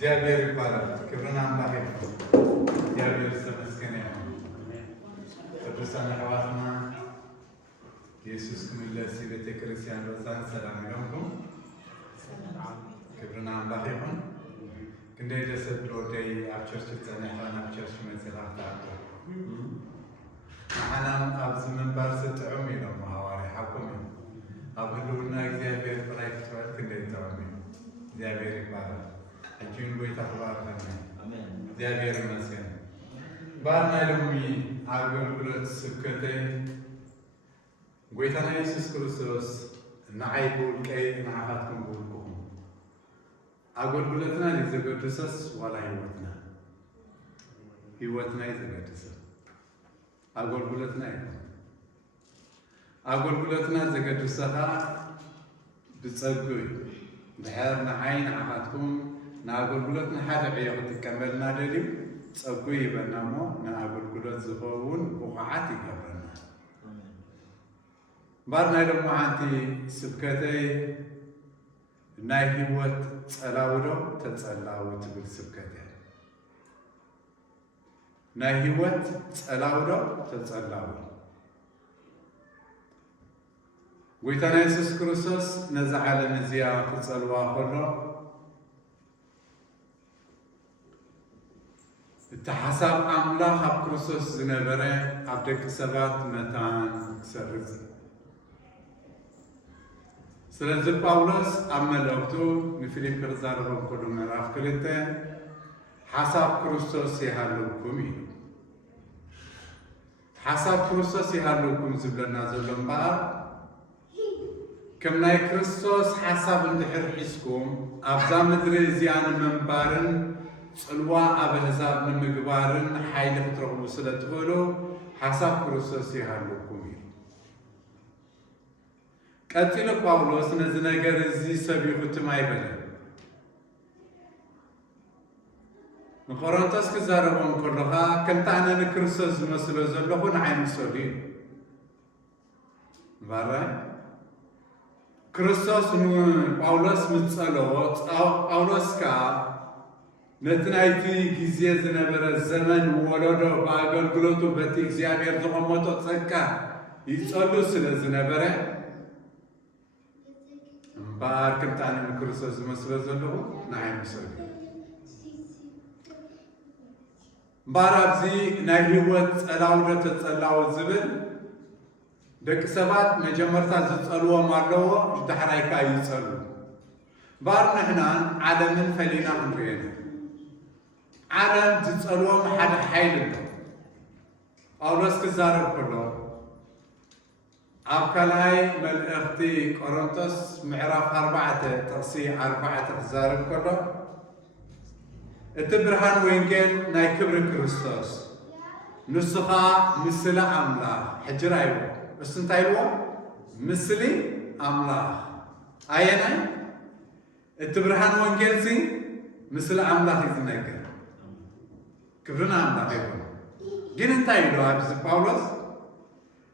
እግዚአብሔር ይባላል። ክብርን አምላክ ነው። እግዚአብሔር ይመስገን። ቅዱሳን ሐዋርያትና ኢየሱስ ክርስቶስ ቤተ ክርስቲያን በዛን ሰላም ይሁን። ክብርን አምላክ ይሁን። እንደ ደሰት ወደይ አቸርች ተነሐና አቸርች መጽሐፍታ አናም አብዝ መንበር ሰጠው ነው ሐዋርያ ሐቆም አብዱና እግዚአብሔር ፍራይክቷል እንደታወሚ እግዚአብሔር ይባላል። እጁን ወይ ተባረከ። አሜን። እግዚአብሔር ይመስገን። ባርና ለሚ አገልግሎት ስብከቴ ጎይታና ኢየሱስ ክርስቶስ ናይቡል ቀይ ናፋትኩም ቡልኩም አገልግሎትና ለዘገደሰስ ዋላ ህይወትና ይዘገደሰ አገልግሎትና ዘገደሰታ ብጸጉይ በሐርና አይን አፋትኩም ናአገልግሎትና ሓደ ዕዮ ክትቀበልና ደልዩ ጸጉይ ይበናሞ ናአገልግሎት ዝኸውን ብቑዓት ይገብረና ባርና ደሞ ሓንቲ ስብከተይ ናይ ህይወት ጸላውዶ ተጸላው ትብል ስብከት ናይ ህይወት ጸላውዶ ተጸላው ጎይታና ኢየሱስ ክርስቶስ ነዛ ዓለም እዚያ ክጸልዋ ከሎ እቲ ሓሳብ ኣምላኽ ኣብ ክርስቶስ ዝነበረ ኣብ ደቂ ሰባት መታን ክሰርጽ ስለዚ ጳውሎስ ኣብ መልእኽቱ ንፊልጵ ዛረቦም ከሎ ምዕራፍ 2 ሓሳብ ክርስቶስ ይሃለውኩም እዩ። ሓሳብ ክርስቶስ ይሃለውኩም ዝብለና ዘሎ እምበኣር ከም ናይ ክርስቶስ ሓሳብ እንድሕር ሒዝኩም ኣብዛ ምድሪ እዚኣ ንምንባርን ጽልዋ ኣብ ኣሕዛብ ንምግባርን ሓይሊ ክትረኽቡ ስለ ትኽእሉ ሓሳብ ክርስቶስ ይሃለውኩም እዩ። ቀጢሉ ጳውሎስ ነዚ ነገር እዚ ሰቢኹ ትማ ይበለን ንቆሮንቶስ ክዛረቦም ከለኻ ከምቲ ኣነ ንክርስቶስ ዝመስሎ ዘለኹ ንዓይ ምሰሉ እዩ ባረ ክርስቶስ ንጳውሎስ ምጸለዎ ጳውሎስ ከዓ ነቲ ናይቲ ጊዜ ዝነበረ ዘመን ወለዶ ብኣገልግሎቱ በቲ እግዚኣብሔር ዝቐመጦ ጸጋ ይጸሉ ስለ ዝነበረ እምበኣር ከምቲ ኣነ ንክርስቶስ ዝመስሎ ዘለኹ ንዓይ ምሰሉ እምበኣር ኣብዚ ናይ ህይወት ጸላውዶ ተጸላው ዝብል ደቂ ሰባት መጀመርታ ዝጸልዎም ኣለዎ ድሕራይካ ይጸሉ እምበኣር ንሕናን ዓለምን ፈሊና ክንርአና ዓለም ዝጸልዎም ሓደ ሓይሊ ኣሎ። ጳውሎስ ክዛረብ ከሎ ኣብ ካልኣይ መልእኽቲ ቆሮንቶስ ምዕራፍ 4 ጥቕሲ 4 ክዛረብ ከሎ እቲ ብርሃን ወንጌል ናይ ክብሪ ክርስቶስ ንስኻ ምስሊ ኣምላኽ ሕጅራ ይዎ እሱ እንታይ ይዎ ምስሊ ኣምላኽ ኣየናይ እቲ ብርሃን ወንጌል ዚ ምስሊ ኣምላኽ እዩ ዝነገር ክብርና ኣምላኽ ይሆን ግን እንታይ ኢሉ ኣብዚ ጳውሎስ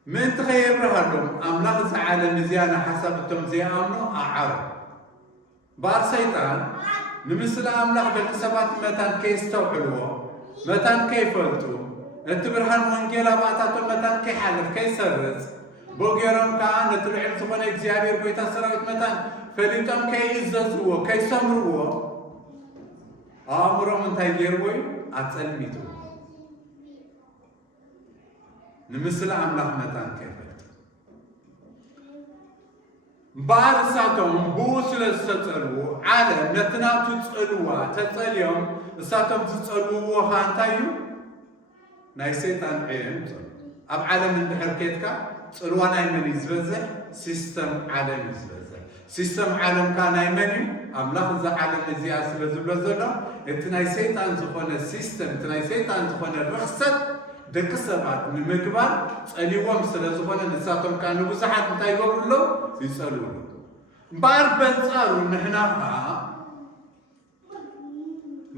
ምእንቲ ኸየብርሃሎም ኣምላኽ እዚ ዓለም እዚኣ ንሓሳብ እቶም ዘይኣምኑ ኣዓሩ እምበኣር ሰይጣን ንምስሊ ኣምላኽ ደቂ ሰባት መታን ከይስተውዕልዎ መታን ከይፈልጡ እቲ ብርሃን ወንጌል ኣብኣታቶም መታን ከይሓልፍ ከይሰርጽ ቦጌሮም ከዓ ነቲ ልዕል ዝኾነ እግዚኣብሔር ጎይታ ሰራዊት መታን ፈሊጦም ከይእዘዝዎ ከይሰምርዎ ኣእምሮም እንታይ ገይርዎ እዩ ኣጸልሚቱ ንምስሊ ኣምላኽ መታን ከይፈልጡ እምበኣር እሳቶም ብኡ ስለ ዝተጸልዉ ዓለም ነቲ ናቱ ጽልዋ ተጸልዮም እሳቶም ዝጸልውዎ ኸ እንታይ እዩ ናይ ሰይጣን ዕየን ኣብ ዓለም እንድሕር ኬድካ ጽልዋ ናይ መን እዩ ዝበዝሕ ሲስተም ዓለም እዩ ዝበዝሕ ሲስተም ዓለም ከዓ ናይ መን እዩ ኣምላኽ እዚ ዓለም እዚኣ ስለ ዝብሎ ዘሎ እቲ ናይ ሰይጣን ዝኾነ ሲስተም እቲ ናይ ሰይጣን ዝኾነ ርኽሰት ደቂ ሰባት ንምግባር ጸሊዎም ስለ ዝኾነ ንሳቶም ከዓ ንብዙሓት እንታይ ይገብሩሎ ይጸልውሉ እምበኣር በንጻሩ ንሕና ከዓ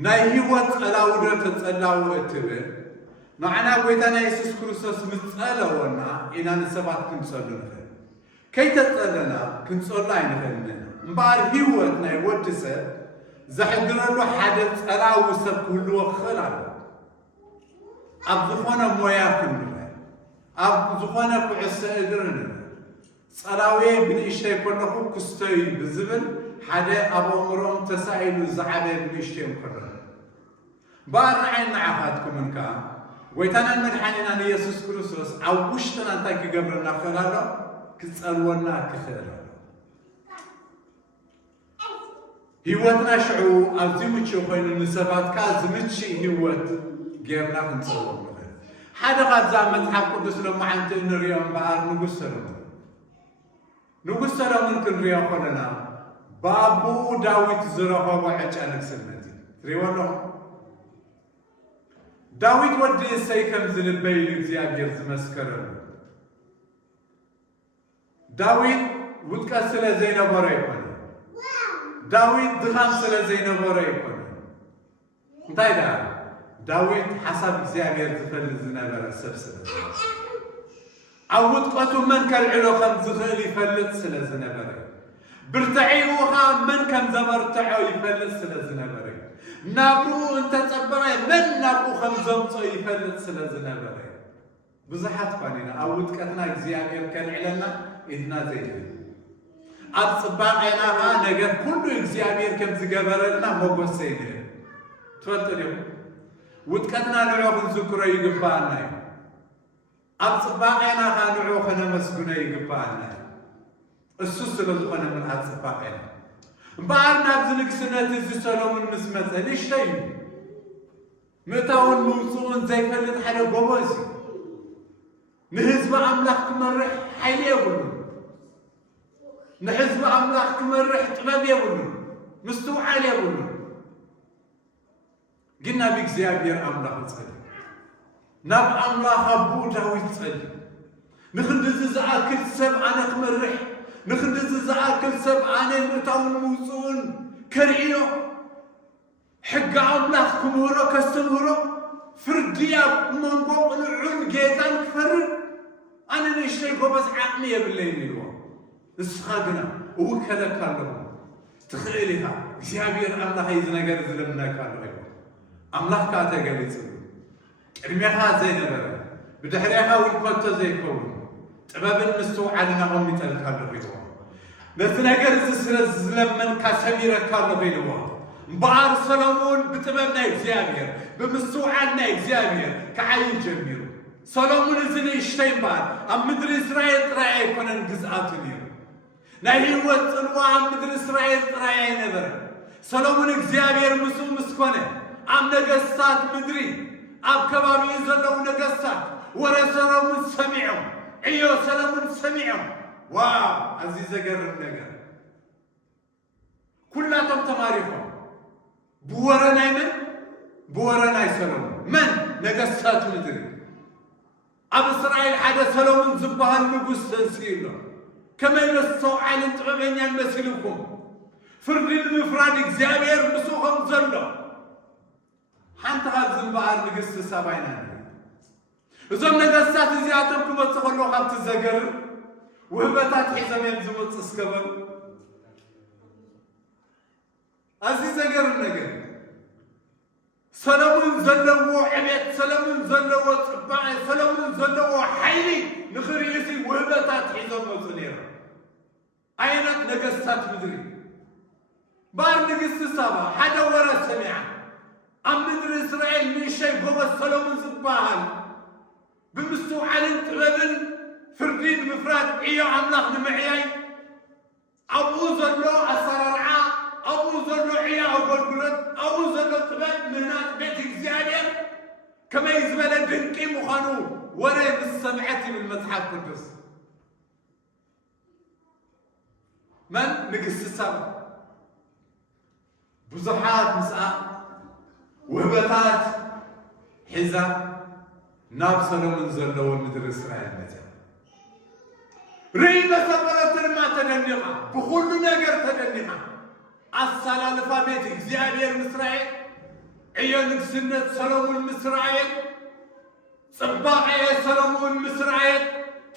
ናይ ህይወት ጸላውዶ ተጸላው እትብል ንዓና ጎይታና ኢየሱስ ክርስቶስ ምጸለወና ኢና ንሰባት ክንጸሉ ንኽእል ከይተጸለና ክንጸሉ ኣይንኽእልን እምበኣር ህይወት ናይ ወዲ ሰብ زحدرلو حدث ألا وسب كل وخلا أبزخونا موياكم أبزخونا كعس إدرنا صلاوي بنيشتي كلهم كستوي بزبل حدا أبو مرام تسائل الزعابة بنيشتي مكرر بارعين عهدكم منك ويتنا المدحانين أن يسوس كريستوس أو وشتنا أنتك قبرنا خلاله كتسألونا كخير هيوتنا شعو أزيمتشو خين النسبات كازمتشي هيوت غيرنا نتصور حدا قد زعمت حق قدس لما عنت نريهم بار نقول سلام كنريهم خلنا بابو داويد زرقا وعجانك سنتي ريوانو داويد ودي سيكم زل البيل زيابير زمسكرر داويد وتكسل زينب وريكون داويد دخان سلا زينب وريكون انتايدا داويد حسب زيابير زفل زنبر السبسل عود قطو من كالعلو خم زخيل يفلت سلا زنبر برتعيوها من كم زمرتعو يفلت سلا زنبر نابو انت تبري من نابو خم زمطو يفلت سلا زنبر بزحات قانينا عود قطنا زيابير كان علنا إذنا زينب أتصبعنا نجد كل إخزيابير كم زجبرنا موجسين تفضلوا وتكتنا نروح نذكر يجبارنا أتصبعنا نروح نمسكنا يجبارنا السوس لذقنا من أتصبعنا بعدنا بزنك سنة الزسلام المسمى ليش شيء متاون موصون زي فلت حدا جوازي نهزم أملاك مرح حيلي يقولون نحزب أملاك مرح طباب يقولون مستوعب يقولون قلنا بك زيابير أملاك تصلي ناب أملاك أبو داويد تصلي نخندز زعاكل سب أنا كمرح نخندز زعاكل سب أنا متاون موصون كرينو حق أملاك كمورو كستمورو فرديا منبوق نعون جيتان كفرد أنا نشتري بس عقلية بالليل اليوم نسخاقنا وكذا كله تخيلها زيابير الله يزنا قال زلمنا كله الله كاته قال يسوي الميها زي نبرة بدحريها والقط زي كون تباب المستوى على نقوم يتلقى له نسنا قال زلمن كسميرة كله بينه بار سلامون بتبابنا زيابير بمستوى عنا زيابير كعين جميل سلامون زني يشتين بار أم مدر إسرائيل ترى يكون الجزءات اليوم نهيوت الوام مدر إسرائيل ترى نبر سلامون إخزيابير مسوم مسكونه أم نجسات مدري أب كبار يزلوا نجسات ورا سلامون سمعهم أيوه سلامون سمعهم واو عزيز قرب نجار كلها تماريخهم بورا نايمن بورا ناي سلامون من نجسات مدري أب إسرائيل حدا سلامون زبها النجوس تنسيله كما ينسوا عن طبعين يمثلكم فرد المفراد إخزيابير مسوخم زلوا حتى هذا زنبار نقص سبعين إذا نقصات زيادتكم تخلوا خبط الزجر وهبتات حزام يمزمت تسكبر أزي زجر النجر سلامون زلوا عبيد سلامون زلوا طباع سلامون زلوا حيلي نخريسي وهبتات حزام مزنير أينك نقصات مدري بار نقص سبا حدا ورا سمع أم مدر إسرائيل من شيء قوة سلامون زباهل بمستوى طبابن فردين مفراد إيو عملاق نمعيي أبو زلو أسرارعا أبو زلو عيا وقلقلت أبو زلو طباب منات بيت إخزيابير كما يزمل دنكي مخانو ورا بالسمعتي من المتحف القدس من نقص السبع بزحات مساء وهبتات حزام ناب سلامون زلوا مدر إسرائيل متى رينا سبلت ما تدنيها بكل نجر تدنيها الصلاة لفابيت إخزيابير إسرائيل عيون سنة سلامون إسرائيل صباحي سلامون إسرائيل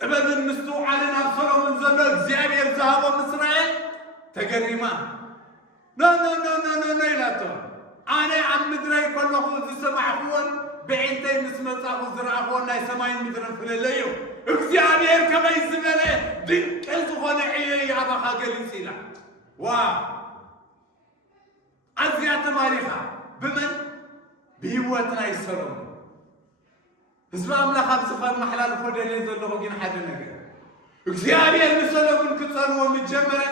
طبعا المستوى على ناب سلامون زلوا إخزيابير ذهبوا إسرائيل تقريما ኖ ኢላቶም ኣነ ኣብ ምድረይ ከለኹ ዝሰማዕኽዎን ብዒንተይ ምስ መጻኹ ዝረኣኽዎን ናይ ሰማይን ምድርን ፍለለዩ እግዚአብሔር ከመይ ዝበለ ድንቂ ዝኾነ ዕዮ ኣባኻ ገሊፅ ኢላ ዋው ኣዝያ ተማሪኻ ብመን ብህይወት ናይ ሰሎሞን ህዝቢ ኣምላኽ ኣብ ዝኸር መሓላልፎ ደልየ ዘለኹ ግን ሓደ ነገር እግዚአብሔር ንሰሎሞን ክጸልዎ ምጀመረ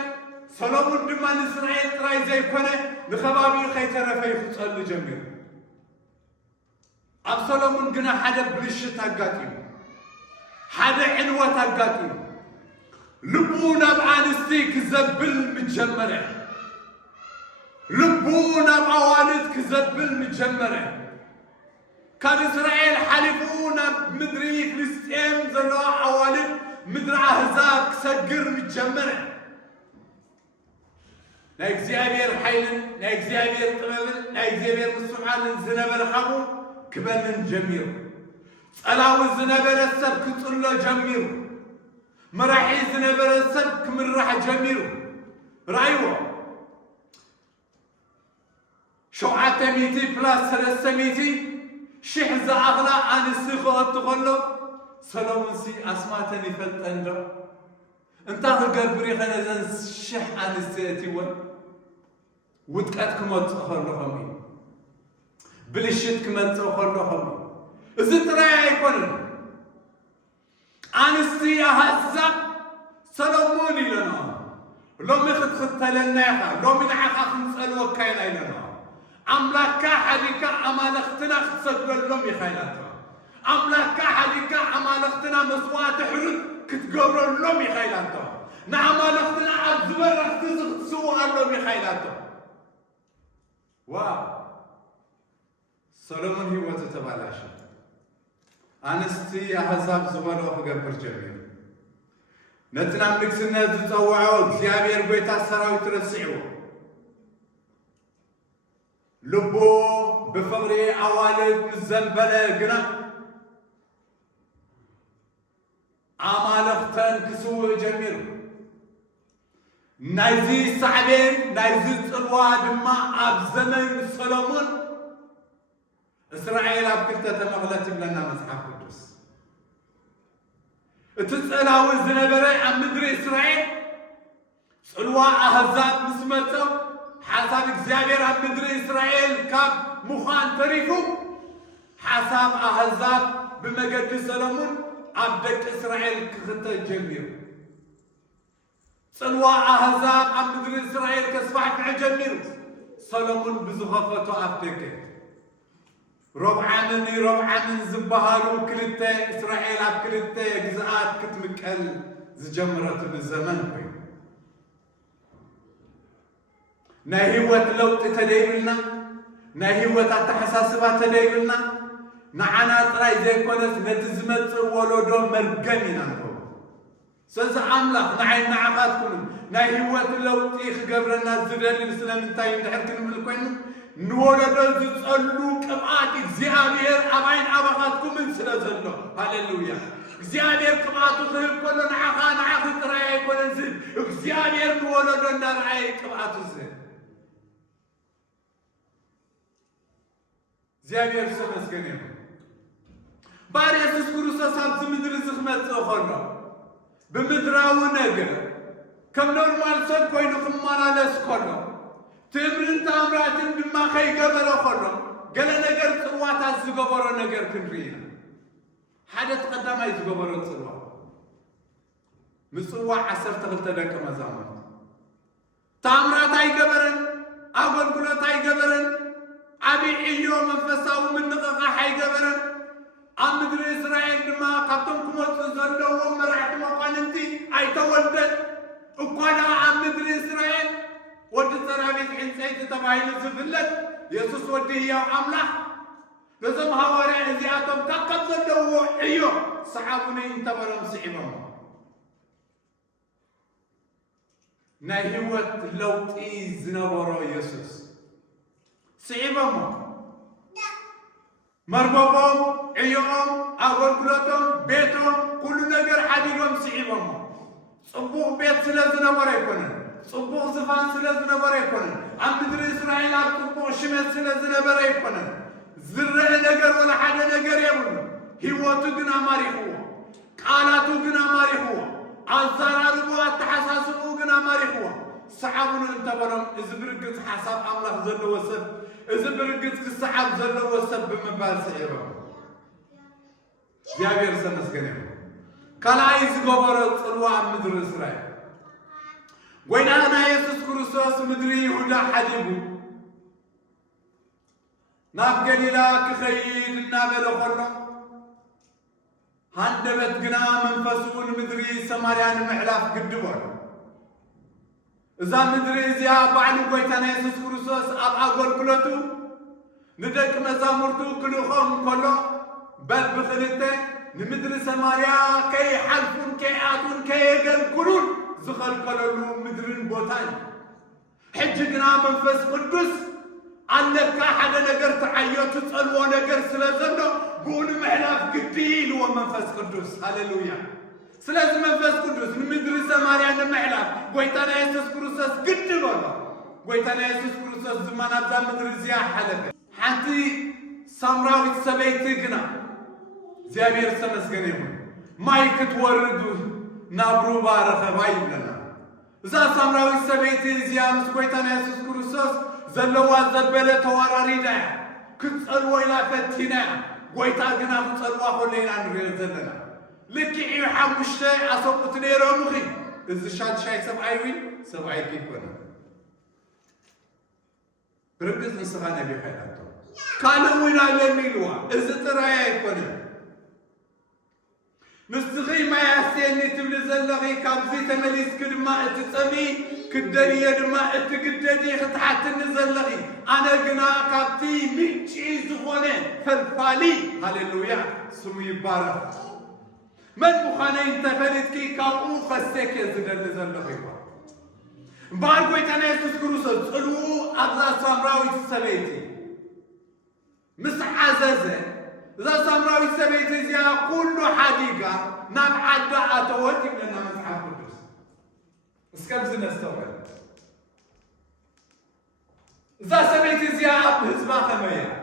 ሰሎሞን ድማ ንእስራኤል ጥራይ ዘይኮነ ንኸባቢኡ ከይተረፈ ክጸሉ ጀሚሩ ኣብ ሰሎሞን ግና ሓደ ብልሽት ኣጋጢሙ ሓደ ዕንወት ኣጋጢሙ ልቡ ናብ ኣንስቲ ክዘብል ምጀመረ ልቡ ናብ ኣዋልድ ክዘብል ምጀመረ ካብ እስራኤል ሓሊፉ ናብ ምድሪ ፍልስጤም ዘለዋ ኣዋልድ ምድሪ ኣሕዛብ ክሰግር ምጀመረ ናይ እግዚአብሔር ሓይልን ናይ እግዚአብሔር ጥበብን ናይ እግዚአብሔር ምስትምዓልን ዝነበረ ኻቡ ክበንን ጀሚሩ ጸላዊ ዝነበረ ሰብ ክጽሎ ጀሚሩ መራሒ ዝነበረ ሰብ ክምራሕ ጀሚሩ ራእይዎ 700 ፕላስ 300 ሽሕ ዝኣኽላ ኣንስቲ ክወቱ ከሎ ሰሎሞን ኣስማተን ይፈልጠን ዶ እንታይ ክገብር ይኸነ ዘን ሽሕ ኣንስቲ እትይወን ውድቀት ክመጽእ ከለኹም እዩ ብልሽት ክመጽእ ከለኹም እዚ ጥራይ ኣይኮነን ኣንስቲ ኣሕዛብ ሰሎሞን ኢለና ሎሚ ክትኽተለና ኢኻ ሎሚ ንዓኻ ክንጸልወካ ኢና ኢለና ኣምላክካ ሓዲካ ኣማልኽትና ክትሰግደሎም ኢኻ ኢላቶ ኣምላክካ ሓዲካ ኣማልኽትና መስዋዕቲ ሕሩድ ክትገብረሎም ኢኻ ኢላቶ ንኣማልኽትና ኣብ ዝበረኽቲ ክትስውኣሎም ኢኻ ኢላቶ ዋው ሰሎሞን ህይወቱ ተባላሸ ኣንስቲ ኣሕዛብ ዝበልኦ ክገብር ጀሚሩ ነቲ ናብ ንግስነት ዝፀውዖ እግዚአብሔር ጎይታ ሰራዊት ረሲዕዎ ልቡ ብፍቕሪ ኣዋልድ ምስ ዘንበለ ግና ኣማልኽተን ክስውእ ጀሚሩ ናይዚ ሳዕቤን ናይዚ ጽልዋ ድማ ኣብ ዘመን ሰሎሞን እስራኤል ኣብ ክልተ ተመቕለት ይብለና መጽሓፍ ቅዱስ እቲ ጸላዊ ዝነበረ ኣብ ምድሪ እስራኤል ጽልዋ ኣሕዛብ ምስ መጸው ሓሳብ እግዚአብሔር ኣብ ምድሪ እስራኤል ካብ ምዃን ተሪፉ ሓሳብ ኣሕዛብ ብመገዲ ሰሎሞን ኣብ ደቂ እስራኤል ክኽተል ጀሚሩ ጽልዋ ኣሕዛብ ኣብ ምድሪ እስራኤል ከስፋሕፍሕ ጀሚሩ ሰሎሞን ብዝኸፈቶ ኣፍ ደገ ረብዓምን ረብዓምን ዝበሃሉ ክልተ እስራኤል ኣብ ክልተ ግዝኣት ክትምቀል ዝጀመረትሉ ዘመን ኮይኑ ናይ ህይወት ለውጢ ተደይብልና ናይ ህይወት ኣተሓሳስባ ተደይብልና ንዓና ጥራይ ዘይኮነስ ነቲ ዝመጽእ ወለዶ መርገም ኢና ንኸው ስለዚ ኣምላኽ ንዓይ ንዓኻትኩም ናይ ህይወት ለውጢ ክገብረና ዝደልል ስለምንታይ እንድሕር ክንብል ኮይኑ ንወለዶ ዝጸሉ ቅብኣት እግዚአብሔር ኣብ ዓይን ኣባኻትኩምን ስለ ዘሎ ሃሌሉያ እግዚአብሔር ቅብኣቱ ክህብ ከሎ ንዓኺ ጥራይ ኣይኮነን ዝህብ እግዚአብሔር ንወለዶ እንዳረኣየ ቅብኣቱ ዝህብ እግዚአብሔር ተመስገን ይሁን ባር ኢየሱስ ክርስቶስ ኣብዚ ምድሪ ዝኽመጽእ ከሎ ብምድራዊ ነገር ከም ኖርማል ሰብ ኮይኑ ክመላለስ ከሎ ትምርን ተኣምራትን ድማ ከይገበረ ከሎ ገለ ነገር ጽዋታት ዝገበሮ ነገር ክንርኢ ኢና ሓደ ተቐዳማይ ዝገበሮ ጽዋ ምጽዋዕ 12 ደቀ መዛሙርት ተኣምራት ኣይገበረን ኣገልግሎት ኣይገበረን ዓብይ ዕዮ መንፈሳዊ ምንቕቓሕ ኣይገበረን ኣብ ምድሪ እስራኤል ድማ ካብቶም ክመጽእ ዘለዎም መራሕቲ መኳንንቲ ኣይተወልደን እኳ ደኣ ኣብ ምድሪ እስራኤል ወዲ ጸራቤት ዕንፀይቲ ተባሂሉ ዝፍለጥ ኢየሱስ ወዲ ሕያው ኣምላኽ ነዞም ሃዋርያ እዚኣቶም ካብ ዘለዎ ዕዮ ሰሓቡኒ እንተበሎም ስዒቦም ናይ ህይወት ለውጢ ዝነበሮ ኢየሱስ ስዒቦም መርበቦም ዕዮኦም ኣገልግሎቶም ቤቶም ኩሉ ነገር ሓዲጎም ስዒቦም ጽቡቕ ቤት ስለ ዝነበረ ኣይኮነን صبغ زفان سلازنا بريكونه عم مدري إسرائيل عم صبغ شمس سلازنا بريكونه زرع نجر ولا حدا نجر يبونه هو تجنا ماريخو قالاتو جنا ماريخو عزارا ربوا التحساسو جنا ماريخو صعبون انت برم إذا برقت حساب الله زل وسب إذا برقت كسحاب زل وسب بمبال سعيرهم يا بير سنس كنيم كان عايز قبرت الوعد مدر إسرائيل وين أنا يسوع كريستوس مدري يهودا حديبو ناب قليلا كخيل نابل خلنا هندبت جنا منفسون مدري سماريان محلاف قدبون إذا مدري زيا بعلو قويتنا يسوع كريستوس أبعا قول كلتو ندك مزامرتو كلهم كله بل بخلته نمدري سماريا كي حلفون كي آتون كي يقل كلون زخل كللو مدرين بوتاي حجنا منفس قدس عندك حدا نجر تعيط تسألوا نجر سلازنا بون محلاف قديل ومنفس قدس هاللويا سلاز منفس قدس نمدري سماريا نمحلاف قويتنا يسوع كريستوس قد بابا قويتنا يسوع كريستوس زمان أبدا مدري زيا حلبة حتى سمراوي سبيتي جنا زابير سمس جنيهم ما يكتوردوا نابرو بارخ بايبلنا إذا سمراوي سبيتي زيامس قويتنا يسوع كريستوس زلوا زبلة تواراري دا كتسألوا إلى فتنا قويتا جنا كتسألوا خلينا نريد زلنا لكي يحمشتي أصبت ليرو مخي إذا شاد شاي سبعي سبعي كيكونا برقص نسخانا بحياته كانوا وين على ميلوا إذا ترى يكونا نستغي ما يحسيني تبلي زلغي كابزي تمليس كل ما تسمي كدري ما تقددي تحت النزلغي أنا قنا كابتي ميتشي زخونة فالفالي هاللويا سمو يبارك من مخانين تفلت كي كابو خسيك يزد النزلغي بارقوي تانا يسوس كروسوس قلو أبزا سامراوي السبيتي مسعززة إذا سامراوي السبيتي زيا كل حديقة نام عدا أتوتي لنا مسحاب قدس اسكبز نستوعب إذا سبيتي زيا بهزبا خمية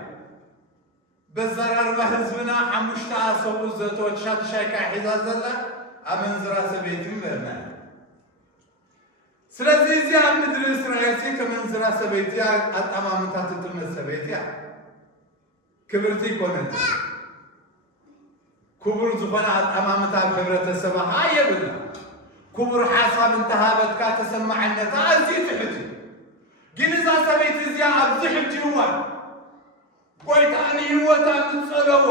بزرار بهزبنا حمشتا صوبو زتوت شاد شايكا حزازلا أمنزرا سبيتي مرنا سلازي زيا مدر إسرائيل سي كمنزرا سبيتي أتأمامتا تتم سبيتي كبرتي كونت كبر زخنا أمامتا خبرة السبا هاي بنا كبر حساب انتهابت كاتسمع النتا أزيد حجي جنزا سبيت زيا أبزي حجي هو قويتاني هو تنسلوه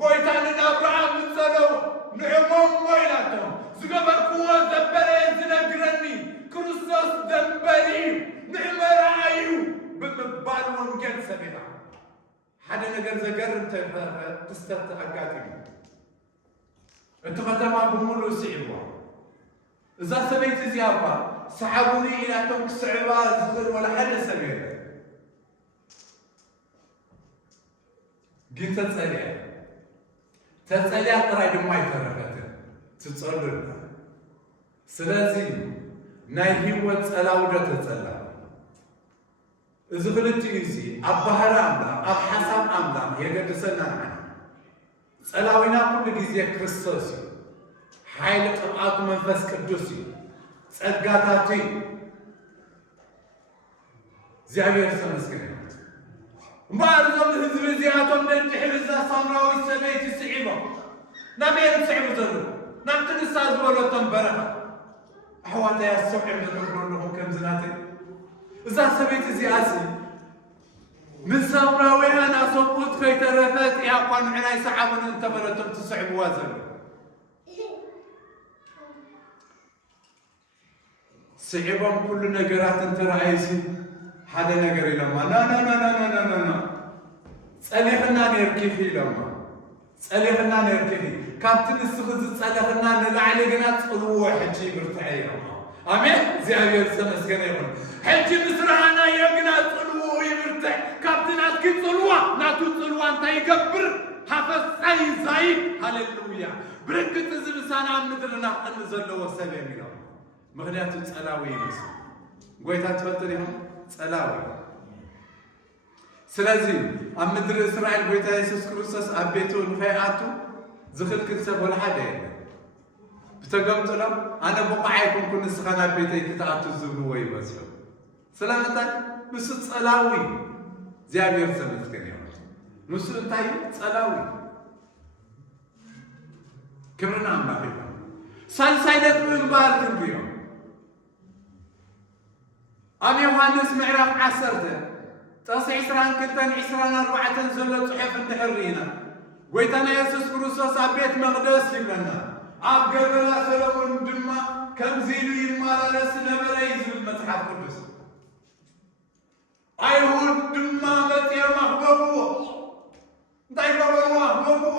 قويتاني نابرع منسلوه نعمهم ويلاتهم زقبر قوة دبري زنقرني كريستوس دبري نعم رأيو بمبال ونقل سبيلا حدا نقر زقر انت تستطع قاتل انت ختما بمولو سعبوا إذا سبيت زيابا سحبوني إلى تمك سعبا زخر ولا حدا سبيل قلت تتسأليا تراي دماي ترفت تتصلنا سلازي ناي هيوت سلاودة تتسلا إذا قلت إنسي أبهر أملا أب حسب أملا يقدر سنة عنه سلاوينا كل جزية كريستوسي حيل قبعات منفس قدوسي ጸጋታቲ እግዚአብሔር ተመስገን ማርዘም ህዝብ ዚያቶም ለድሕርዛ ሳምራዊ ሰበይቲ ስዒቦ ናበይ ስዒቦ ዘሎ ናብቲ ንሳ ዝበለቶም በረኻ ኣሕዋታ ያሰብዕም ዝነግረለኹ ከምዝናት እዛ ሰበይቲ እዚኣሲ ንሳምራውያን ኣሰብኡት ከይተረፈት እያ እኳ ንዕናይ ሰዓቡን እንተበለቶም ትስዕብዋ ዘሎ سعيبهم كل نجارات ترعيسي هذا نجاري لما لا صالحنا نركي في لما صالحنا نركي كابتن السخز صالحنا نلعلي جنا تقولوا حجي برتعي لما آمين زي سمسكنا يقول حجي مسرعنا يجنا تقولوا يبرتع كابتن أتكي تقولوا ناتو تقولوا أنت يكبر حفظ زاي هاللويا بركة زمسانا مدرنا أنزل له وسلام لهم مغنيات الصلاوي بس ጎይታ ትፈልጥልهم ጸላዊ ስለዚህ ኣብ ምድሪ እስራኤል ጎይታ ኢየሱስ ክርስቶስ ኣብ ቤቱ ንኸይኣቱ ዝኽልክል ሰብ ወላ ሓደ የለን ብተገምጥሎም ኣነ ብቑዓ ኣይኮንኩ ንስኻ ናብ ቤተይ ክትኣቱ ዝብልዎ ይመስሉ ስለምንታይ ንሱ ጸላዊ እግዚአብሔር ተመስገን ይሁን ንሱ እንታይ ጸላዊ ክብርና አምላክ ይሁን ሳልሳይ ደግሞ ባል ክንብዮ ኣብ ዮሐንስ ምዕራፍ 10 ጥቕሲ 22-24 ዘሎ ጽሑፍ እንድሕርኢና ጎይታና ኢየሱስ ክርስቶስ ኣብ ቤት መቕደስ ይብለና ኣብ ገበላ ሰሎሞን ድማ ከምዚ ኢሉ ይመላለስ ነበረ ዝብል መጽሓፍ ቅዱስ አይሁድ ድማ መጽኦም ኣኽበብዎ እንታይ ገበርዎ ኣኽበብዎ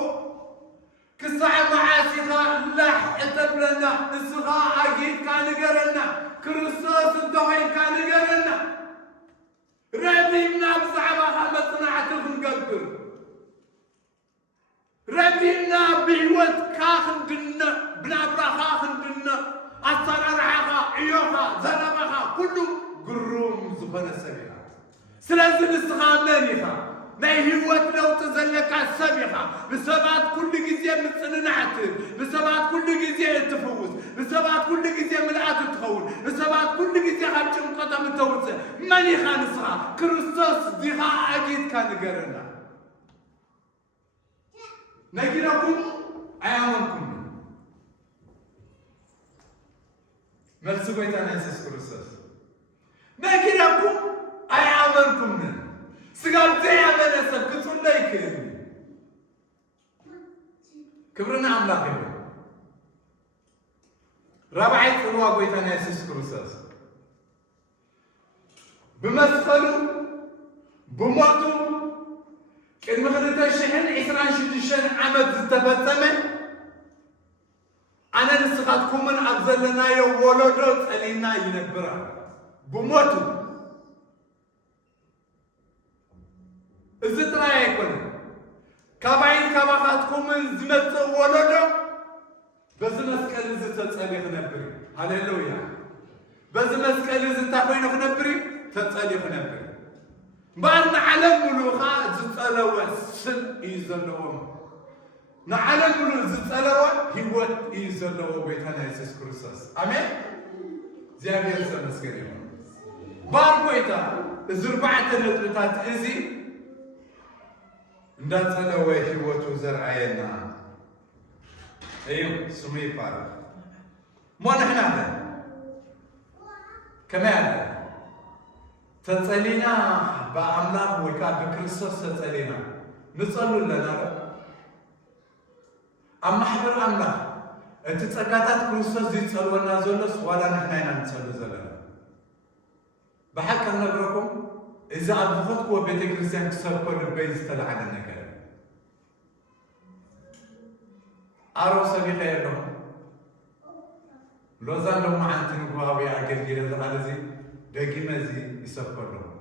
ክሳዕ መዓስ ኢኻ ላሕ እተብለና ንስኻ ኣጊድካ ንገረና ክርስቶስ እንተኾንካ ንገረና ረቢብና ብዛዕባኻ መጽናዕቲ ክንገብር ረቢብና ብሕይወትካ ክንድነቕ ብናብራኻ ክንድነቕ ኣሰራርሓኻ ዕዮኻ ዘረባኻ ኩሉ ግሩም ዝኾነ ሰብ ኢኻ ስለዚ ንስኻ መን ኢኻ ናይ ህይወት ለውጢ ዘለካ ሰብ ኢኻ ንሰባት ኩሉ ግዜ ምጽንናዕቲ ንሰባት ኩሉ ግዜ እትፍውስ ንሰባት ኩሉ ግዜ ምልኣት እትኸውን ንሰባት ኩሉ ግዜ ካብ ጭንቀቶም እተውፅእ መን ኢኻ ንስኻ ክርስቶስ ዲኻ ኣጊድካ ንገረና ነጊረኩም ኣያመንኩም መልሲ ጎይታና ኢየሱስ ክርስቶስ ነጊረኩም ኣያመንኩም ስጋል ዘያመነ ሰብ ክጽለ ይክእል ክብርና አምላክ ይሁን ራብዓይ ጽልዋ ጎይታና ኢየሱስ ክርስቶስ ብመስቀሉ ብሞቱ ቅድሚ 2026 ዓመት ዝተፈጸመ ኣነ ንስኻትኩምን ኣብ ዘለናዮ ወለዶ ጸሊና ይነብራ ብሞቱ እዚ ጥራይ ኣይኮነን ካባይን ካባኻትኩምን ዝመጽእ ወለዶ በዚ መስቀል እዚ ተጸሊዩ ክነብር እዩ ሃሌሉያ በዚ መስቀል እዚ እንታይ ኮይኑ ክነብር እዩ ተጸሊዩ ክነብር እምበኣር ንዓለም ሙሉኻ ዝጸለወ ስም እዩ ዘለዎ ንዓለም ሙሉእ ዝጸለወ ህይወት እዩ ዘለዎ ጎይታና ኢየሱስ ክርስቶስ ኣሜን እግዚአብሔር ተመስገን ይሁን ባር ጎይታ እዚ 4 ነጥብታት እዚ እንዳጸለወ ህይወቱ ዘርአየና እዩ ስሙ ይባረክ ሞንሕና ከመይ ኣለ ተጸሊና በአምላክ ወይካ በክርስቶስ ተጸሊና ንጸሉ ለና ኣብ ማሕበር አምላክ እቲ ጸጋታት ክርስቶስ ዝጸልወና ዘሎስ ዋላ ንሕና ኢና ንጸሉ ዘለና ብሓቂ ነግረኩም إذا أبغضت قوة بيت كريستيان كسر كل بيت استلع على النجار. أروس أبي خير لهم. لو زال لهم عن تنقوا أبي أكل جيرة هذا زي دقي مزي يسر كلهم.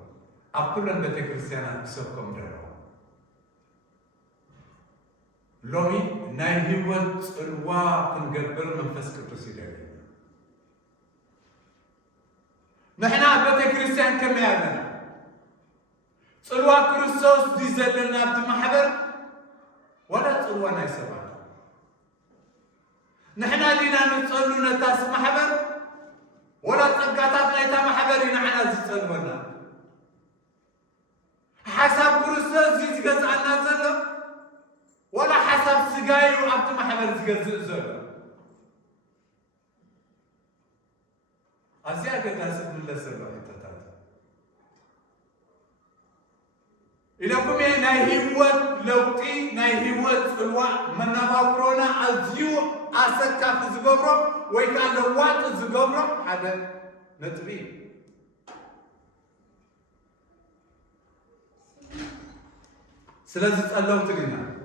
أقولن بيت كريستيان كسر كم درهم. لومي نهيوت الوا تنقبل من فسك تسيدك. نحن بيت كريستيان كم يعلنا؟ صلوا كريستوس دي زلنا بمحبر ولا صلوا نايسبا نحن دينا نصلوا نتاس محبر ولا تقاطات نايتا محبر نحن زصلونا حسب كريستوس دي زغزعنا زلو ولا حسب سغايو ابت محبر زغزع زلو ازيا قداس للسلو إلىكم يا نايهوت لوتي نايهوت الوا من نبابرونا أزيو أسكا في زجبرة ويكان لوات زجبرة هذا نتبي سلازت الله تلينا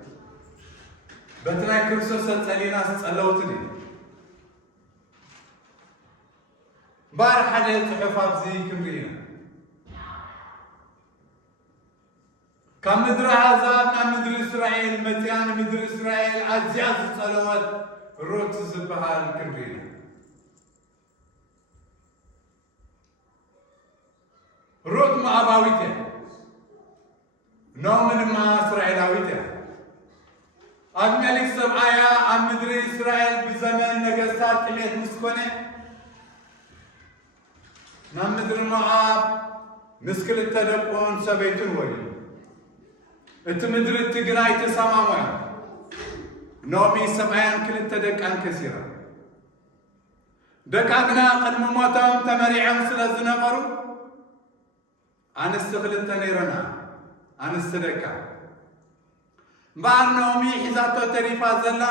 بتنا كرسوس تلينا الله تلينا بار حدا تحفظ زي كمرينا كم مدر عذاب نام مدر إسرائيل متيان مدر إسرائيل أزياز الصلوات روت زبها الكبيرة ሩት ሞዓባዊት እያ ኖሚ ድማ እስራኤላዊት እያ አቢሜሌክ ሰብኣያ ኣብ ምድሪ እስራኤል ብዘመን ነገሥታት ጥሜት ምስ ኮነ ናብ ምድሪ ሞዓብ ምስ ክልተ ደቁን ሰበይቱን ወሪዱ እቲ ምድሪ እቲ ግና ኣይተሰማምዖ ኖሚ ሰብኣያን ክልተ ደቃን ከሲራ ደቃ ግና ቅድሚ ሞቶም ተመሪዖም ስለ ዝነበሩ ኣንስቲ ክልተ ነይረና ኣንስቲ ደቃ እምበኣር ኖሚ ሒዛቶ ተሪፋ ዘላ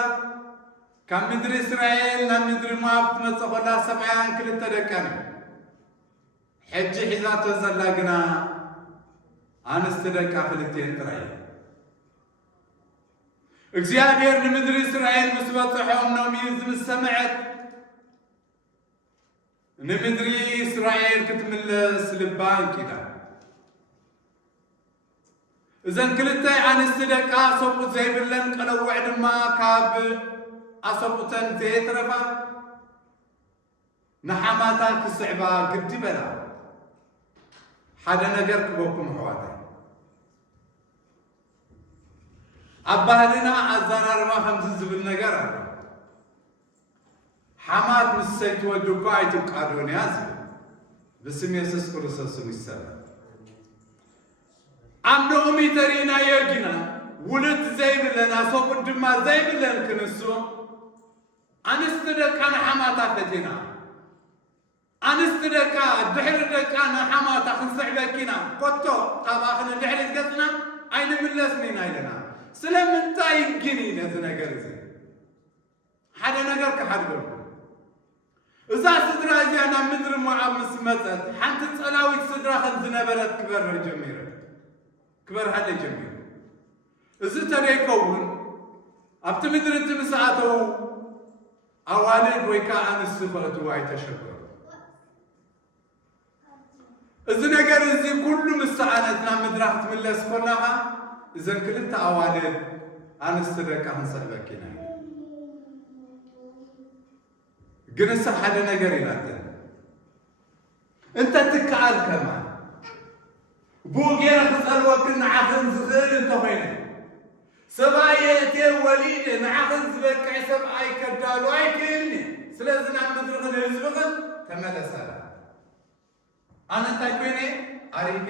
ካብ ምድሪ እስራኤል ናብ ምድሪ ሞዓብ ትመጽእ ኾላ ሰብኣያን ክልተ ደቃን እዩ ሕጂ ሒዛቶ ዘላ ግና ኣንስቲ ደቃ ክልቴን ጥራይ እግዚአብሔር ንምድሪ እስራኤል ምስ በጽሖም ኖሚ ዝምስ ሰምዐት ንምድሪ እስራኤል ክትምለስ ልባ እንኪዳ እዘን ክልተ ኣንስቲ ደቃ ሰብኡት ዘይብለን ቀለውዕ ድማ ካብ ኣሰብኡተን ዘየትረፋ ንሓማታ ክስዕባ ግዲ በላ ሓደ ነገር ክበኩም ኣሕዋተይ ኣብ ባህልና ኣዘራርባ ከምዚ ዝብል ነገር ኣሎ ሓማት ምስ ሰይትወዱ እኳ ኣይትቃዶን እያ ዝብል ብስም የሱስ ክርስቶስ ይሰበ ኣብ ኖሚ ተሪእናዮ ግና ውልድ ዘይብለን ሰብኡት ድማ ዘይብለን ክንሱ ኣንስቲ ደቃ ንሓማታ ፈቲና ኣንስቲ ደቃ ድሕሪ ደቃ ንሓማታ ክንስዕበኪና ኮቶ ካብኣ ክንድሕሪ ገጽና ኣይንምለስን ኢና ኢለና ስለምንታይ ግን ነዚ ነገር እዚ ሓደ ነገር ክሓድገሉ እዛ ስድራ እዚኣ ናብ ምድሪ ሞዓብ ምስ መፀት ሓንቲ ጸላዊት ስድራ ከም ዝነበረት ክበርህ ጀሚረ ክበርሃለ ጀሚሩ እዚ ተደይከውን ኣብቲ ምድሪ እቲ ምስ ኣተው ኣዋልድ ወይ ከዓ ኣንስቲ ክእትዉ ኣይተሸገሩ እዚ ነገር እዚ ኩሉ ምስ ሰኣነት ናብ ምድራ ክትምለስ ኮናኻ እዘን ክልተ ኣዋልድ ኣንስቲ ደቃ ክንሰዕበኪና ግን እሳ ሓደ ነገር ኢላተን እንተ ትከኣል ከማ ብኡ ገይረ ክጸልወክን ንዓኽን ዝኽእል እንተኾይነ ሰብኣየ እቴ ወሊድ ንዓኽን ዝበቅዕ ሰብኣይ ከዳሉ ኣይክእልኒ ስለዚ ናብ ምድሪ ህዝብኽን ተመለሰላ ኣነ እንታይ ኮይነ ኣሪገ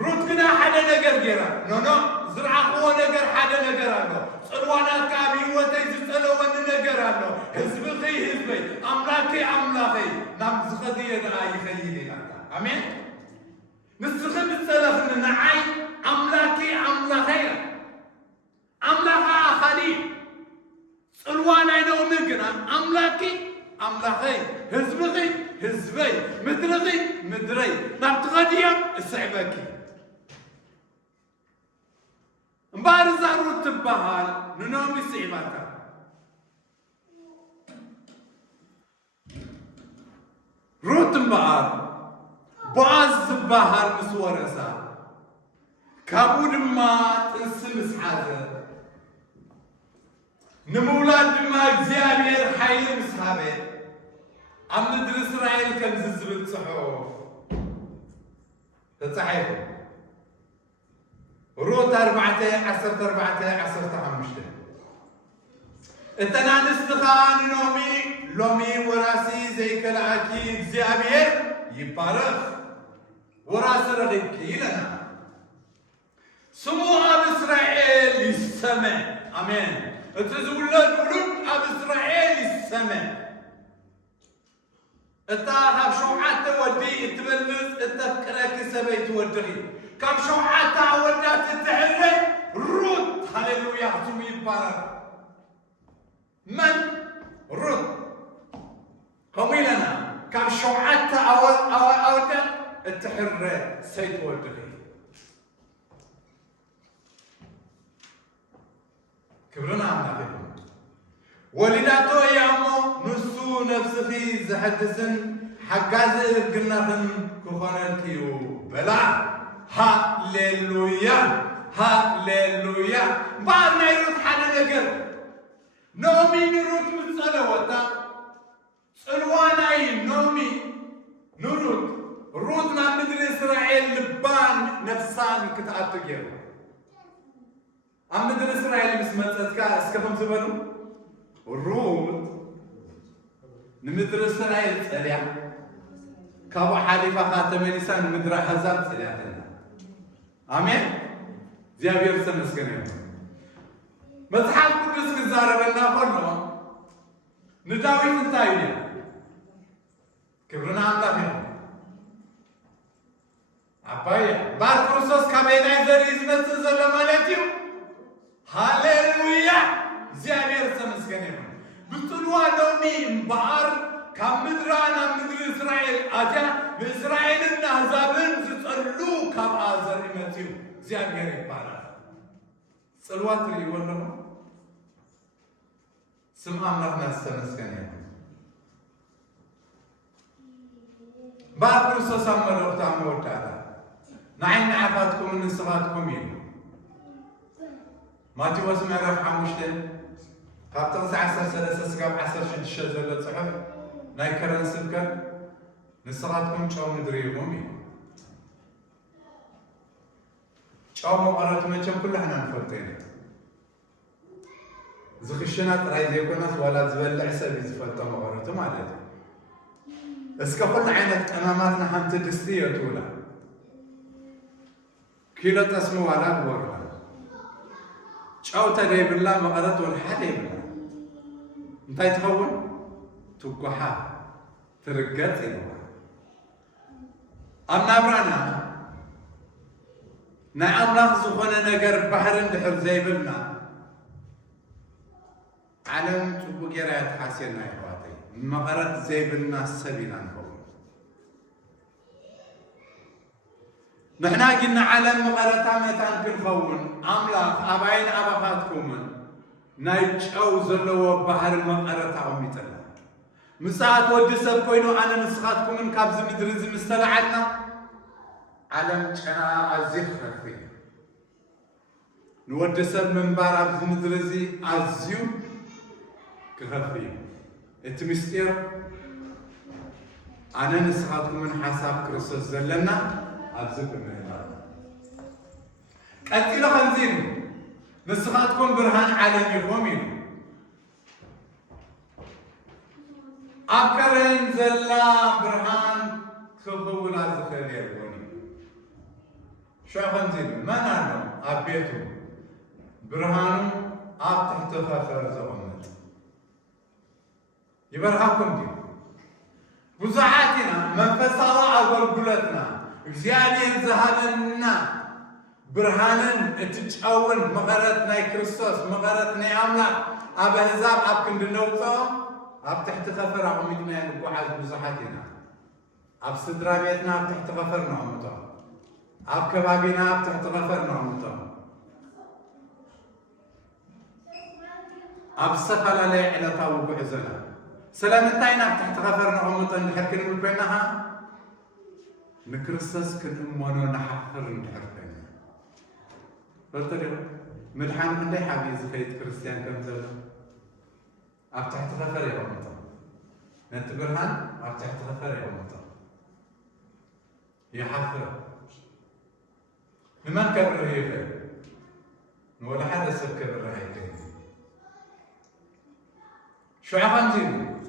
ሩት ግና ሓደ ነገር ገይራ ኖኖ ዝረዓኽዎ ነገር ሓደ ነገር ኣሎ ጽልዋናትካ ኣብ ህይወተይ ዝጸለወኒ ነገር ኣሎ ህዝብኸይ ህዝበይ ኣምላከይ ኣምላኸይ ናብ ዝኸድየ ድኣ ይኸይድ ኢላታ ኣሜን ንስኺ ምጸለኽኒ ንዓይ ኣምላከይ ኣምላኸይ ኣምላኻ ኣኻሊ ጽልዋናይ ኖሚ ግና ኣምላከይ ኣምላኸይ ህዝብኸይ ህዝበይ ምድርኸይ ምድረይ ናብ ትኸድየ እስዕበኪ እምበኣር እዛ ሩት ትበሃል ንኖሚ ስዒባታ ሩት እምበኣር ቦዓዝ ዝበሃል ምስ ወረሳ ካብኡ ድማ ጥንሲ ምስ ሓዘ ንምውላድ ድማ እግዚኣብሔር ሓይሊ ምስ ሃበ ኣብ ምድሪ እስራኤል ከምዚ ዝብል ጽሑፍ ተጻሒፉ ሩት 4:14-15 እተን ኣንስትኻ ንኖሚ ሎሚ ወራሲ ዘይከልኣኪ እግዚኣብሔር ይባረኽ ወራሲ ረኺብኪ ኢለና ስሙ ኣብ እስራኤል ይሰመዕ ኣሜን እቲ ዝውለድ ውሉድ ኣብ እስራኤል ይሰመዕ እታ ካብ 7 ወዲ እትበልፅ እተፍቅረኪ ሰበይቲ ወድኺ ካብ 7 ኣወዳት እትሕረ ሩት ሃሌሉያ ስሙ ይባረኽ መን ሩት ከምኡ ኢለና ካብ 7 ኣወዳት እትሕረ ሰይቲ ወድኺ ክብርና ኣምላኽ ይኹን ወሊዳቶ እያ እሞ ንሱ ነፍስኺ ዘሐድስን ሓጋዚ እርግናኽን ክኾነልኪ እዩ በላ ሃሌሉያ ሃሌሉያ እምበኣር ናይ ሩት ሓደ ነገር ኖሚ ንሩት ምስ ጸለወታ ጽልዋናይ ኖሚ ኑሩት ሩት ናብ ምድሪ እስራኤል ልባን ነፍሳን ክትኣቱ ገይሩ ኣብ ምድሪ እስራኤል ምስ መፀትካ እስከቶም ዝበሉ ሩት ንምድሪ እስራኤል ፀልያ ካብኡ ሓሊፋኻ ተመሊሳ ንምድሪ ኣሕዛብ ፀልያተና ኣሜን እግዚአብሔር ተመስገን ይሁን መጽሐፍ ቅዱስ ክዛረበና ከሎ ንዳዊት እንታይ እዩ ክብርና አምላክ ይሁን አባዬ ባር ክርስቶስ ካበናይ ዘሪ ዝመጽእ ዘሎ ማለት እዩ ሃሌሉያ እግዚአብሔር ተመስገን ይሁን ብጥልዋ ሎሚ እምበኣር ካብ ምድራ ናብ ምድሪ እስራኤል ኣትያ ንእስራኤልን ኣሕዛብን ዝጸሉ ካብኣ ዘርኢ መጺኡ እግዚአብሔር ይባላል ጽልዋት ይወለሙ ስም አምላክና ተመስገን ይሁን ባር ክርስቶስ አመለክታ መወዳታ نعين عفاتكم من صفاتكم يل ماتيوس معرف حمشتن قابتن ساعة سلسلة سقاب عسر شد الشزل صحف ناي كرن سبكر نصفاتكم شو ندريهم يل شو مقارنة كم كل احنا نفرطين زخشنات رايز يكونات ولا زبل عسر يزفلت مقارنة ما عدد اسكفلنا عينك اماماتنا حمت دستية طولة كيلو تسمو على بورها شاو تدي بالله مقرط والحدي بالله انت يتخون تقحا ترقت ينوها أمنا برانا نعم نخزوخنا نقر بحر اندحر زي بالنا علم تبقى جرات حاسينا يا اخواتي مقرط زي بالنا السبيل نخون نحنا قلنا علم مقرطا متان كنخون أملاك أباين أباقاتكم نايتشاو زلو بحر مقرطا وميتلا مساعد ودسب كوينو أنا نسخاتكم من كابز مدرز مستلعنا علم جنا عزيز خفي نودسب من بارب مدرزي عزيو كخفي التمستير أنا نسخاتكم من حساب كريستوس زلنا أبزكم من الله أتيلا خنزين نسخاتكم برهان عالميكم أكرن زلا برهان خفو لازخير يربوني شو خنزين ما نعلم أبيتو برهان أب تحت فافر زغمت يبرهاكم دي بزعاتنا منفصلة أغرقلتنا እግዚአብሔር ዘሃበና ብርሃንን እትጫውን መغረት ናይ ክርስቶስ መغረት ናይ አምላክ ኣብ ህዛብ ኣብ ክንድነውጾ ኣብ ትሕቲ ኸፈር ኣቕሚጥና ንጓዓዝ ብዙሓት ኢና ኣብ ስድራ ቤትና ኣብ ትሕቲ ኸፈር ነቕምጦ ኣብ ከባቢና ኣብ ትሕቲ ኸፈር ነቕምጦ ኣብ ዝተፈላለየ ዕለታዊ ጉዕዞና ስለምንታይ ናብ ትሕቲ ኸፈር ነቕምጦ እንድሕር ክንብል ኮይንና نكرستس كنمونو نحفر ندحركن فلتدي مدحان عندي حبيز خيط كريستيان كم زلو اب تحت غفر يا امتا نتبرهان اب تحت غفر يا امتا يحفر لمن كبر هيك ولا حدا سب كبر هيك شو عفنتين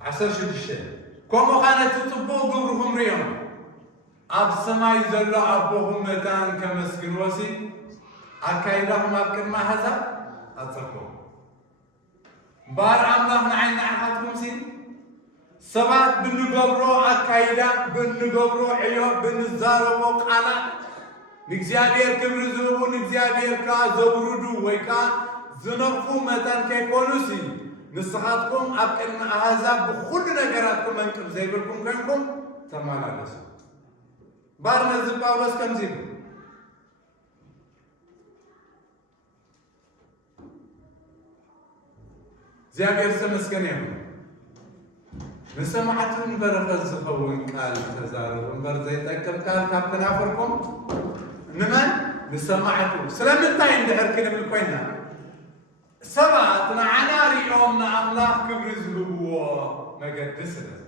عسر شو الشيء كما كانت تطبق قبرهم ريهم أب سماي زلوا أبوهم متان كمسكين وسي أكايدهم أبكر ما هذا أتصفوا بار الله نعين نعفتكم سين سبات بنقبرو أكايدا بنقبرو عيوب بنزارو قالا نكزيابير كبرزوبو نكزيابير كا زوردو ويكا زنقفو متان كيكونوسي نسخاتكم أبكر أحزاب بكل نجاراتكم أنكم زيبلكم كنكم تمالا لسه بارنا زباولس كم زيب زيابير سمسكنيهم نسمعتهم برفض زخون قال تزارهم برزيتكم قال كابتن عفركم نمان نسمعتهم سلام التاين دحر كلمة كوينة ሰባት ንዓና ሪኦም ንኣምላኽ ክብሪ ዝህብዎ መገዲ ስለዝኾነ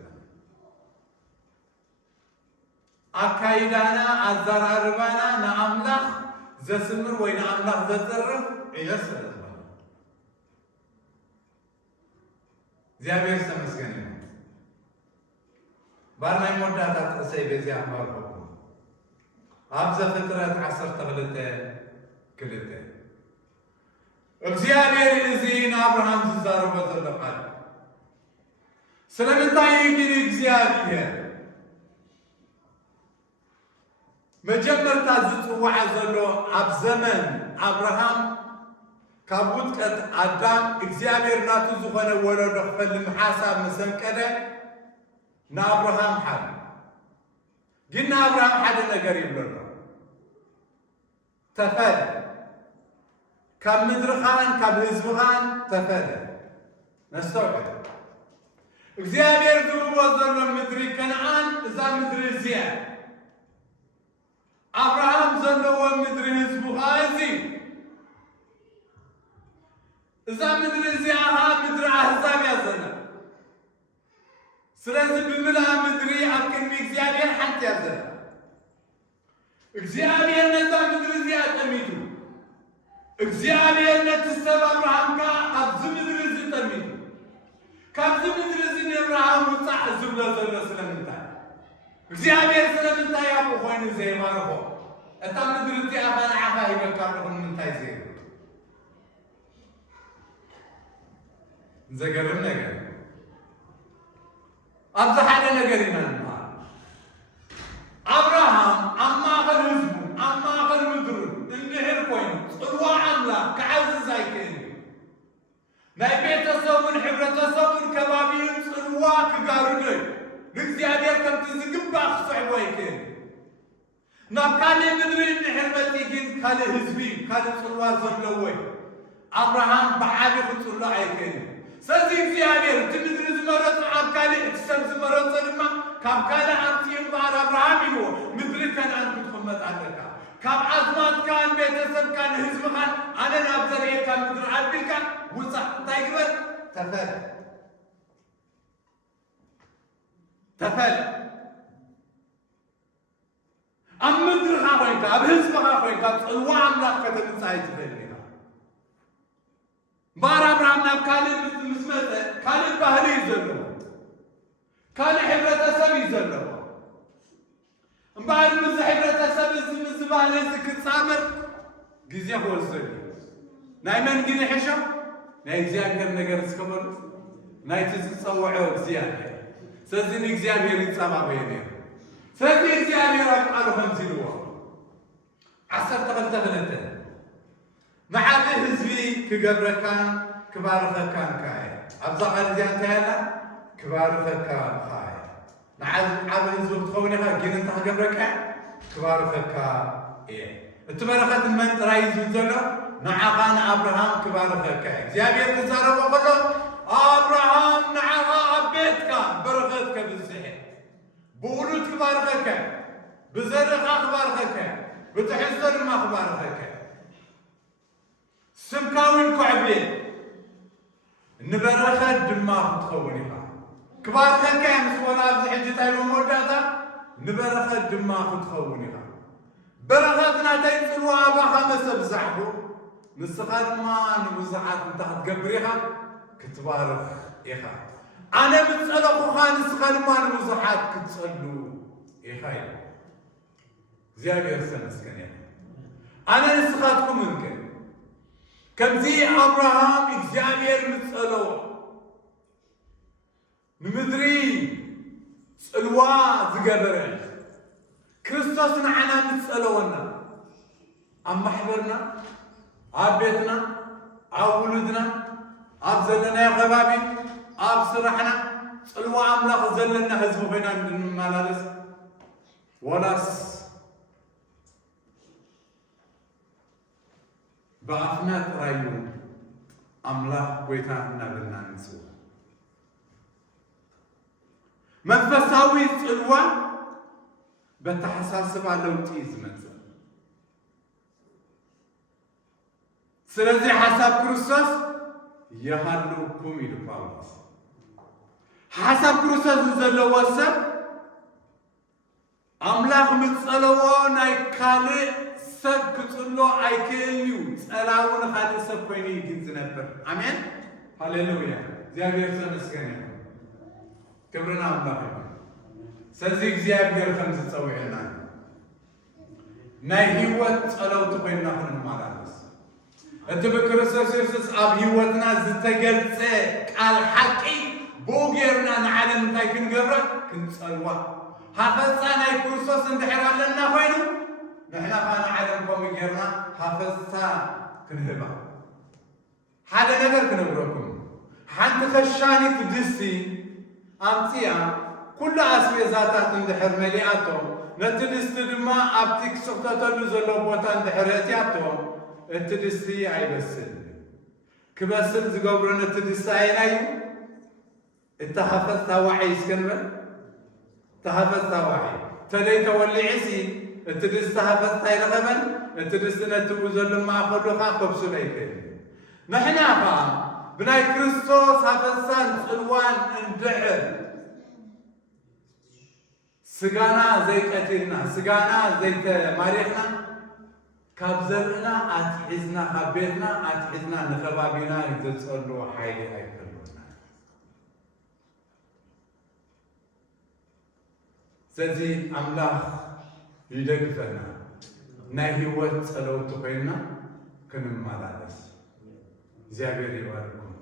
ኣካይዳና ኣዘራርባና ንኣምላኽ ዘስምር ወይ ንኣምላኽ ዘፅርፍ እየ ስለዝኾነ እግዚአብሔር ተመስገን ይሁን። ባርናይ መወዳእታ ጥቅሰይ በዚያ ኣማርኩ ኣብ ዘፍጥረት 12:2 እግዚአብሔር እዚ ንኣብርሃም ዝዛረቦ ዘሎ ቃል ስለምንታይ ግን እግዚአብሔር መጀመርታ ዝፅዋዕ ዘሎ ኣብ ዘመን ኣብርሃም ካብ ውድቀት ኣዳም እግዚአብሔር ናቱ ዝኾነ ወለዶ ክፈልም ሓሳብ መሰንቀደ ንኣብርሃም ሓደ ግን ንኣብርሃም ሓደ ነገር ይብለሎ ተፈለ ካብ ምድርኻን ካብ ህዝብኻን ተፈለ ነስተውዕል እግዚአብሔር ዝህቦ ዘሎ ምድሪ ከነዓን እዛ ምድሪ እዚኣ ኣብርሃም ዘለዎ ምድሪ ህዝቡ ኸ እዚ እዛ ምድሪ እዚኣ ምድሪ ኣህዛብ እያ ዘላ ስለዚ ብምልኣ ምድሪ ኣብ ቅድሚ እግዚአብሔር ሓንቲ እያ ዘላ እግዚአብሔር ነዛ ምድሪ እዚኣ ጠሚቱ እግዚአብሔር ነቲ ሰብ ኣብርሃምካ ኣብዚ ምድሪ እዚ ጠሚቱ ካብዚ ምድሪ እዚ ንኣብርሃም ውፃእ ዝብሎ ዘሎ ስለምንታይ እግዚአብሔር ስለምንታይ ኣብኡ ኮይኑ ዘይባርኾ እታ ምድሪ እቲኣ ንዓኻ ሂበካ ኣለኹ ንምንታይ ዘይብሎ ዘገርም ነገር ኣብዚ ሓደ ነገር ኢና ንበሃል ኣብርሃም ኣብ ማእኸል ህዝቡ ኣብ ማእኸል ምድሩ እንድሕር ኮይኑ ፅልዋ ኣምላኽ ክዓዝዝ ኣይክእልን ናይ ቤተሰቡን ሕብረተሰቡን ከባቢውን ፅልዋ ክጋርዶ እዩ ንእግዚአብሔር ከምቲ ዝግባእ ክስዕቦ ኣይክእልን ናብ ካልእ ምድሪ እንድሕር መፂ ግን ካልእ ህዝቢ ካልእ ፅልዋ ዘለዎ እዩ ኣብርሃም ብዓቢ ክፅሎ ኣይክእልን ስለዚ እግዚአብሔር እቲ ምድሪ ዝመረፆ ኣብ ካልእ እቲ ሰብ ዝመረፆ ድማ ካብ ካልእ ኣምፂኡ እምበኣር ኣብርሃም ኢልዎ ምድሪ ከነዓን ክትቕመጥ ኣለካ ካብ ዓዝማትካን ቤተሰብካን ህዝብኻን ኣነ ናብ ዘርእየካ ምድሪ ኣቢልካ ውፃእ እንታይ ግበር ተፈለ ተፈለ ኣብ ምድርኻ ኮይንካ ኣብ ህዝብኻ ኮይንካ ፅልዋ ኣምላኽ ከተምፅእ ኣይትኽእል ኢኻ እምበኣር ኣብርሃም ናብ ካልእ ምስ መፀ ካልእ ባህሊ እዩ ዘለዎ ካልእ ሕብረተሰብ እዩ ዘለዎ እምበኣር ምዚ ሕብረተሰብ እዚ ምስ ባህሊ እዚ ክፃመር ግዜ ክወስድ እዩ ናይ መን ግን ይሕሾ ናይ እግዚኣብሔር ነገር ዝከበሉ ናይቲ ዝፀውዖ እግዚኣብሔር ስለዚ ንእግዚኣብሔር ይፀባበየ ነይሩ ስለዚ እግዚኣብሔር ኣብ ቃሉ ከምዚ ኢልዎ 12:2 ንዓብ ህዝቢ ክገብረካን ክባርኸካን ካየ ኣብዛ ቃል እዚኣ እንታይ ኣላ ክባርኸካ ካየ ንዓብ ህዝቢ ክትኸውን ኢኻ ግን እንታይ ክገብረካ ክባርኸካ እየ እቲ በረኸት ንመን ጥራይ ዝብል ዘሎ ንዓኻ ንኣብርሃም ክባርኸካ እየ እግዚአብሔር ክዛረቦ ከሎ ኣብርሃም ንዓኻ ኣብ ቤትካ በረኸት ከብዝሕ ብውሉድ ክባርኸካ ብዘርእኻ ክባርኸካ ብትሕዝቶ ድማ ክባርኸካ ስምካ እውን ክዕብየ ንበረኸት ድማ ክትኸውን ኢኻ ክባርኸካ እያ ምስ በላ ኣብዚ ሕጂ እንታይ ኢሎ መወዳእታ ንበረኸት ድማ ክትኸውን ኢኻ በረኸት ናተይ ፅልዋ ኣባኻ መሰብዛሕኩ ንስኻ ድማ ንብዙሓት እንታይ ክትገብር ኢኻ ክትባርኽ ኢኻ ኣነ ምፀለኹኻ ንስኻ ድማ ንብዙሓት ክትፀሉ ኢኻ ኢሉ እግዚአብሔር ተመስገን ኢኻ ኣነ ንስኻትኩም እንከ ከምዚ ኣብርሃም እግዚአብሔር ምፀለዎ ንምድሪ ፅልዋ ዝገበረ ክርስቶስ ንዓና ምፀለወና ኣብ ማሕበርና ኣብ ቤትና ኣብ ውሉድና ኣብ ዘለናዮ ከባቢ ኣብ ስራሕና ፅልዋ ኣምላኽ ዘለና ህዝቢ ኮይና እንድንመላለስ ወላስ በኣፍና ጥራዩ ኣምላኽ ጎይታ እናበልና ንፅውዕ መንፈሳዊ ፅልዋ በተሓሳስባ ለውጢ ዝመፅእ ስለዚ ሓሳብ ክርስቶስ يهلوكم يلفاوس حسب كرسة زلوا السب أملاك متصلوا ناي كالي سب كتلو أيكيليو تلاون خالي سب كويني يجنزنبر آمين هاليلويا زيابير سنسكني كبرنا أملاك سنزيك زيابير خمسة تسوينا ناي هيوت تلاو تقوينا خلنا مالانس أنت بكرسوس يسوس أب هيوتنا زتقلت قال حقي بوغيرنا نعلم تايكن قبرة كنت سألوا حفظنا ناي كرسوس اندحروا لنا خوينو نحنا فانا عالم بوغيرنا حفظنا كنهبا هذا نقدر كنبركم حانت خشاني تدسي أمتيا كل أسويزاتات اندحر مليئاتو نتدست دما أبتك سقطة لزلو بوتا اندحراتياتو التدستي أي بسل كبسل زقبرنا التدستي أي التحفظ وعي اسكنبل تحفظ وعي تلي تولي عسي التدست تحفظ تاي رغبل التدست نتوزل مع خلوخا خبسو ليكي نحنا فا بناي كريستوس حفظان خلوان اندحر سجانا زي قتلنا سجانا زي ماريخنا كابزرنا أتحزنا خبيتنا أتحزنا نخبابينا يتسألوا حيلي هيكلونا سيدي أملاخ يدقفنا ناهي وات سألو تقينا كنم مالالس زيابير يواركم